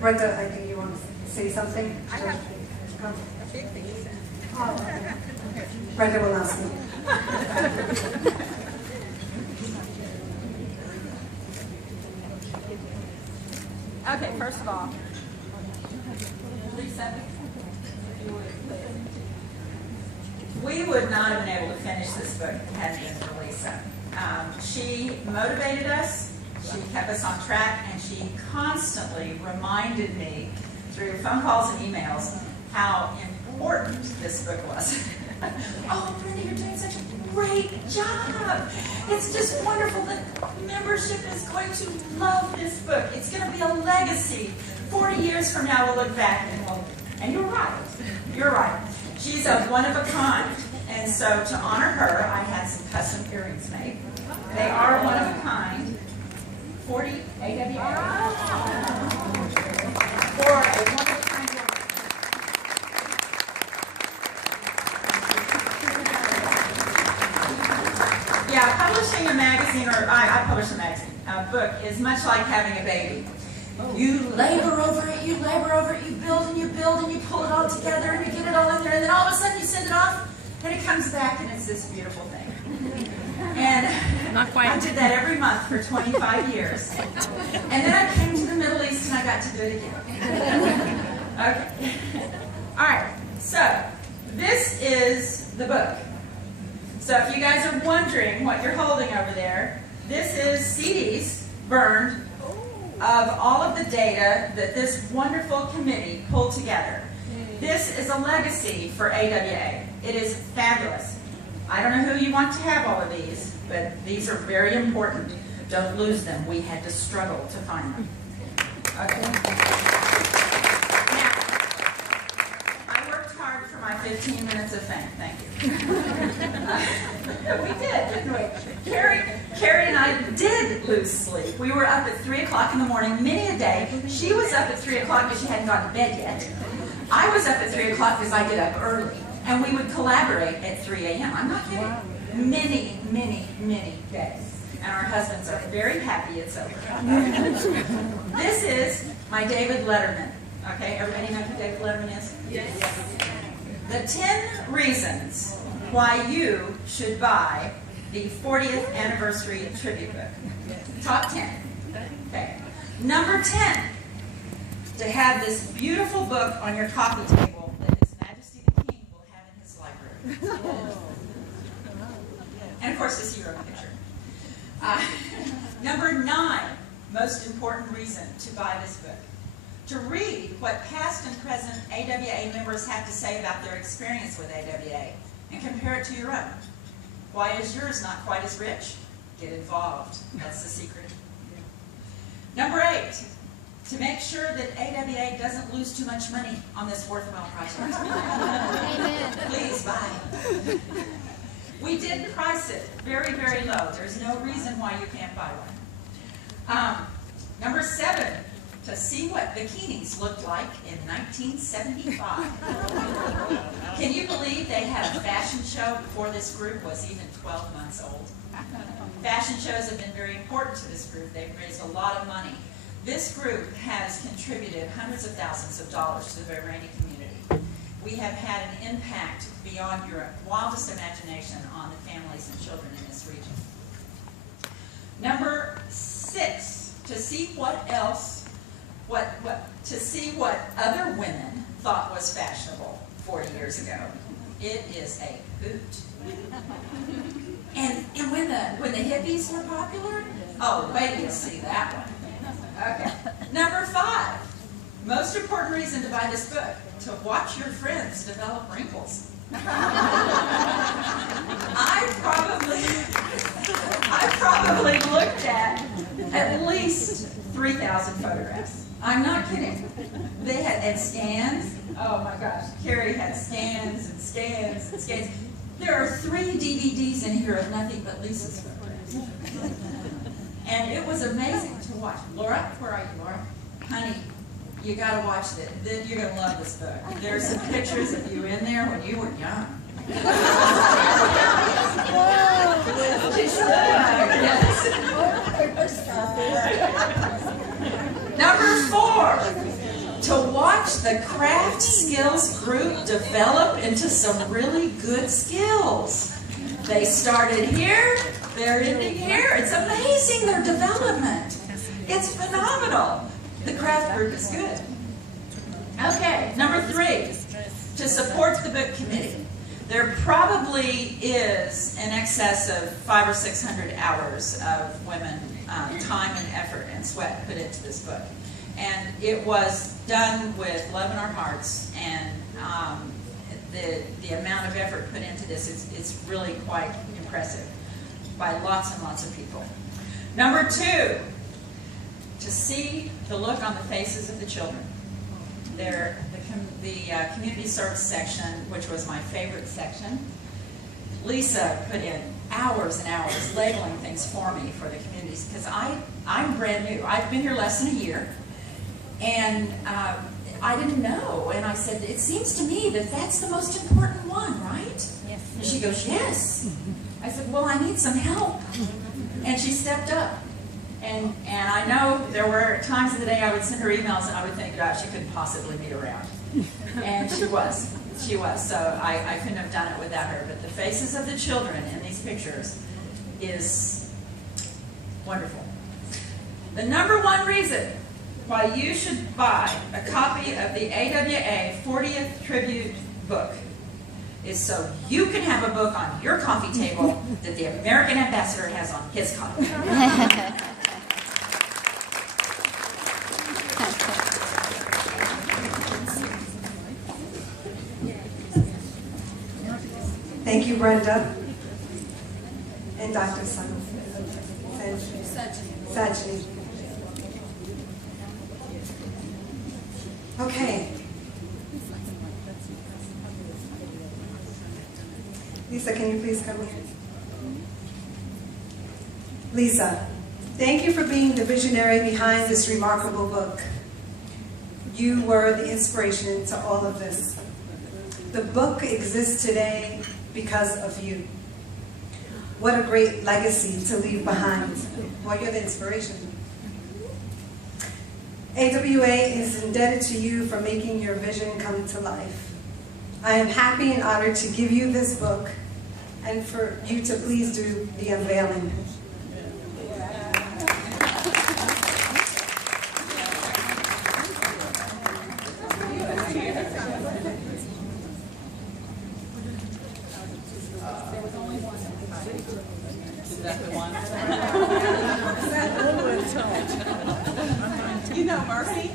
Brenda, I think you want to say something? I have a few things to say. Oh, okay. Brenda will ask me. Okay, first of all, Lisa, we would not have been able to finish this book if it hadn't been for Lisa. She motivated us, she kept us on track, and she constantly reminded me through phone calls and emails how important this book was. Oh, Brenda, you're doing such a great job. It's just wonderful. The membership is going to love this book. It's going to be a legacy. 40 years from now, we'll look back and you're right. You're right. She's a one of a kind. And so to honor her, I had some custom earrings made. They are one of a kind. 40 AWA. For a one of a kind. Yeah, publishing a magazine, or I publish a magazine, a book, is much like having a baby. You labor over it, you build and you pull it all together and you get it all in there, and then all of a sudden you send it off and it comes back and it's this beautiful thing. And I did that every month for 25 years. And then I came to the Middle East and I got to do it again. Okay. All right, so this is the book. So if you guys are wondering what you're holding over there, this is CDs burned of all of the data that this wonderful committee pulled together. This is a legacy for AWA. It is fabulous. I don't know who you want to have all of these, but these are very important. Don't lose them. We had to struggle to find them. Okay. Now, I worked hard for my 15 minutes of fame. Thank you. We did, didn't we? Carrie and I did lose sleep. We were up at 3 o'clock in the morning, many a day. She was up at 3 o'clock because she hadn't gone to bed yet. I was up at 3 o'clock because I get up early. And we would collaborate at 3 a.m. I'm not kidding. Wow. Many, many, many days. And our husbands are very happy it's over. This is my David Letterman. Okay, everybody know who David Letterman is? Yes. The 10 reasons why you should buy the 40th anniversary tribute book. Top 10. Okay. Number 10, to have this beautiful book on your coffee table that His Majesty the King will have in his library. And of course, this hero picture. Number 9, most important reason to buy this book. To read what past and present AWA members have to say about their experience with AWA and compare it to your own. Why is yours not quite as rich? Get involved. That's the secret. Number 8, to make sure that AWA doesn't lose too much money on this worthwhile project. Amen. Please buy. We did price it very, very low. There's no reason why you can't buy one. Number 7, to see what bikinis looked like in 1975. Can you believe they had a fashion show before this group was even 12 months old? Fashion shows have been very important to this group. They've raised a lot of money. This group has contributed hundreds of thousands of dollars to the Bahraini community. We have had an impact beyond your wildest imagination on the families and children in this region. Number 6, to see what else, to see what other women thought was fashionable 40 years ago. It is a hoot. And when the hippies were popular, oh, wait till you see that one. Okay. Number 5, most important reason to buy this book, to watch your friends develop wrinkles. I probably looked at least 3,000 photographs. I'm not kidding. They had scans. Oh my gosh, Carrie had scans and scans and scans. There are 3 DVDs in here of nothing but Lisa's photographs. And it was amazing to watch. Laura, where are you, Laura? Honey, you got to watch this. You're going to love this book. There's some pictures of you in there when you were young. Number 4, watched the craft skills group develop into some really good skills. They started here, they're ending here. It's amazing, their development. It's phenomenal. The craft group is good. Okay, number 3, to support the book committee. There probably is in excess of 500 or 600 hours of women time and effort and sweat put into this book. And it was done with love in our hearts, and the amount of effort put into this is really quite impressive by lots and lots of people. Number 2, to see the look on the faces of the children. The community service section, which was my favorite section, Lisa put in hours and hours labeling things for me for the communities, because I'm brand new. I've been here less than a year, and I didn't know. And I said, it seems to me that that's the most important one, right? Yes. And she goes, yes. I said, well, I need some help. And she stepped up. And I know there were times of the day I would send her emails and I would think, gosh, she couldn't possibly be around. And she was. She was. So I couldn't have done it without her. But the faces of the children in these pictures is wonderful. The number 1 reason why you should buy a copy of the AWA 40th Tribute book is so you can have a book on your coffee table that the American ambassador has on his coffee. Thank you, Brenda. And Dr. Sajni. Okay. Lisa, can you please come here? Lisa, thank you for being the visionary behind this remarkable book. You were the inspiration to all of this. The book exists today because of you. What a great legacy to leave behind. Well, you're the inspiration. AWA is indebted to you for making your vision come to life. I am happy and honored to give you this book and for you to please do the unveiling. You know Murphy?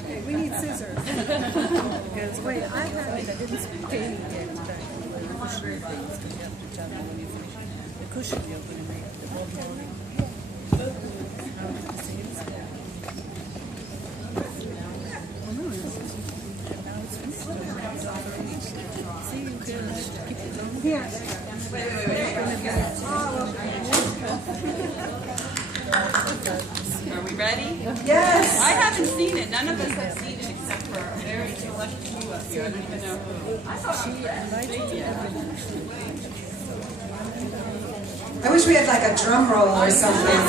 Okay, we need scissors. Because wait, I have it. I didn't speak any yet. The cushion things to help each other when you finish. The cushion you're going to make the bottom. See, you can keep it on. Here. Are we ready? Yes! I haven't seen it. None of us have seen it except for a very select few up here. I don't even know who. I thought I wish we had like a drum roll or something.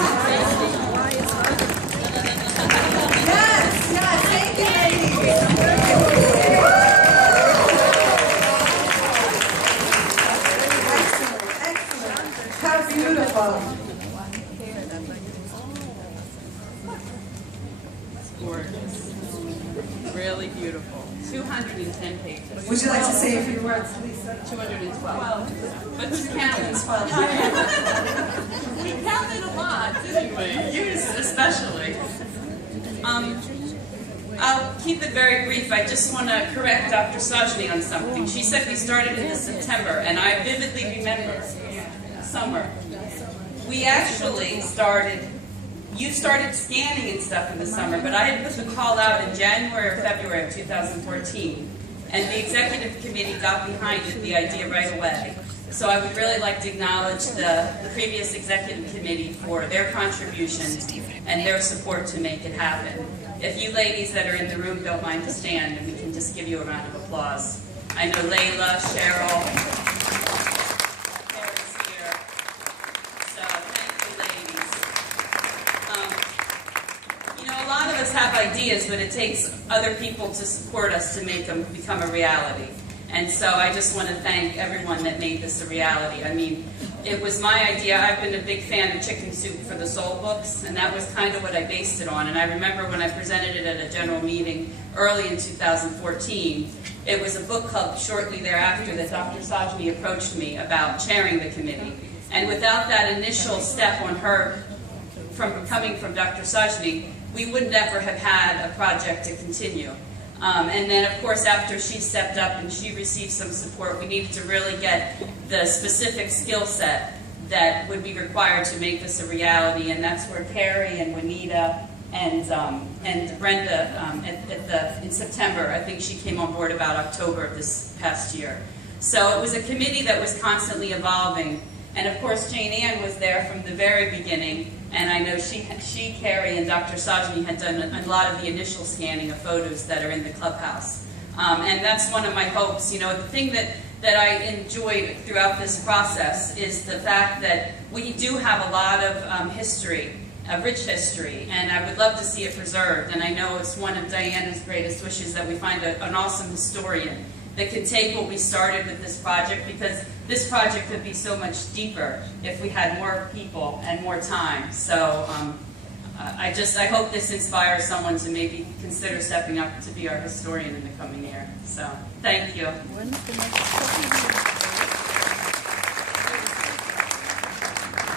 Yes, yes, thank you, ladies. Excellent, excellent. How beautiful. gorgeous. Really beautiful. 210 pages. Would you like to say a few words, Lisa? 212. But who's counting? We counted a lot, didn't we? You especially. I'll keep it very brief. I just want to correct Dr. Sajni on something. She said we started in September, and I vividly remember summer. We actually started, you started scanning and stuff in the summer, but I had put the call out in January or February of 2014, and the executive committee got behind it, the idea right away. So I would really like to acknowledge the previous executive committee for their contribution and their support to make it happen. If you ladies that are in the room don't mind to stand, and we can just give you a round of applause. I know Layla, Cheryl, ideas, but it takes other people to support us to make them become a reality. And so I just want to thank everyone that made this a reality. I mean, it was my idea. I've been a big fan of Chicken Soup for the Soul books, and that was kind of what I based it on. And I remember when I presented it at a general meeting early in 2014, it was a book club shortly thereafter that Dr. Sajni approached me about chairing the committee. And without that initial step on her, coming from Dr. Sajni, we would never have had a project to continue. And then, of course, after she stepped up and she received some support, we needed to really get the specific skill set that would be required to make this a reality, and that's where Carrie and Juanita and Brenda in September, I think she came on board about October of this past year. So it was a committee that was constantly evolving, and of course Jane Ann was there from the very beginning. And I know she, Carrie, and Dr. Sajni had done a lot of the initial scanning of photos that are in the clubhouse. And that's one of my hopes. You know, the thing that I enjoyed throughout this process is the fact that we do have a lot of history, a rich history, and I would love to see it preserved. And I know it's one of Diana's greatest wishes that we find an awesome historian that can take what we started with this project, because this project could be so much deeper if we had more people and more time. So I hope this inspires someone to maybe consider stepping up to be our historian in the coming year. So thank you.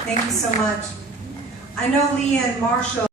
Thank you so much. I know Leanne Marshall